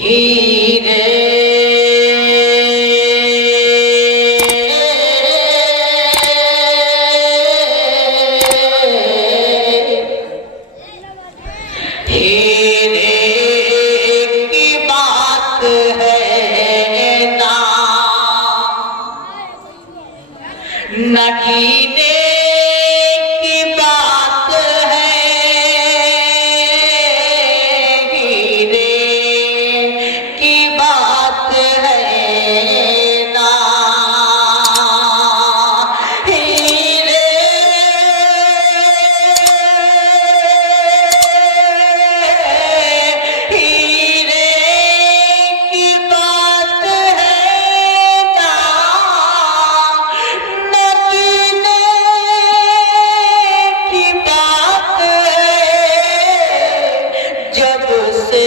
हीरे हीरे की बात है ना, नगीने की बात है, हीरे की बात है ना, हीरे हीरे की बात है ना, नगीने की बात है। जब से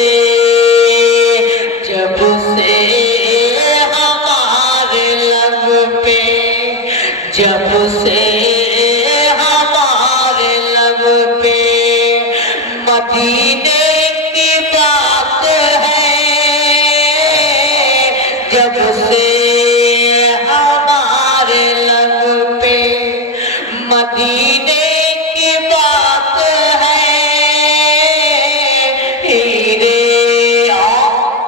हमारे लब पे, जब से हमारे लब पे मदीने की बात है, जब से हमारे लब पे मदीने की बात है, हीरे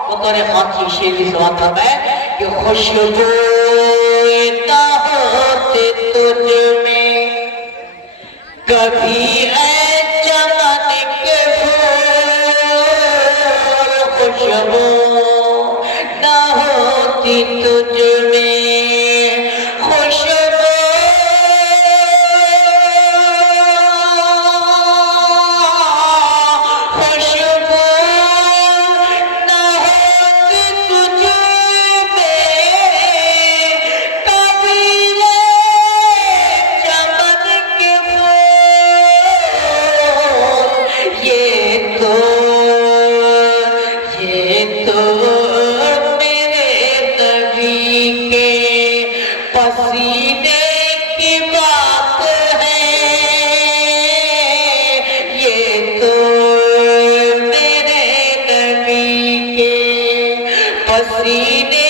बतौर खाकी शेर की सवाल है कि खुशबू ना होते तुझ में कभी ऐ चमन के फूल, खुशबू ना होती तुझ में, खुशबू खुशबू ना होती तुझ में, कभी ऐ चमन के फूल, ये तो मेरे नबी के पसीने की बात है, ये तो मेरे नबी के पसीने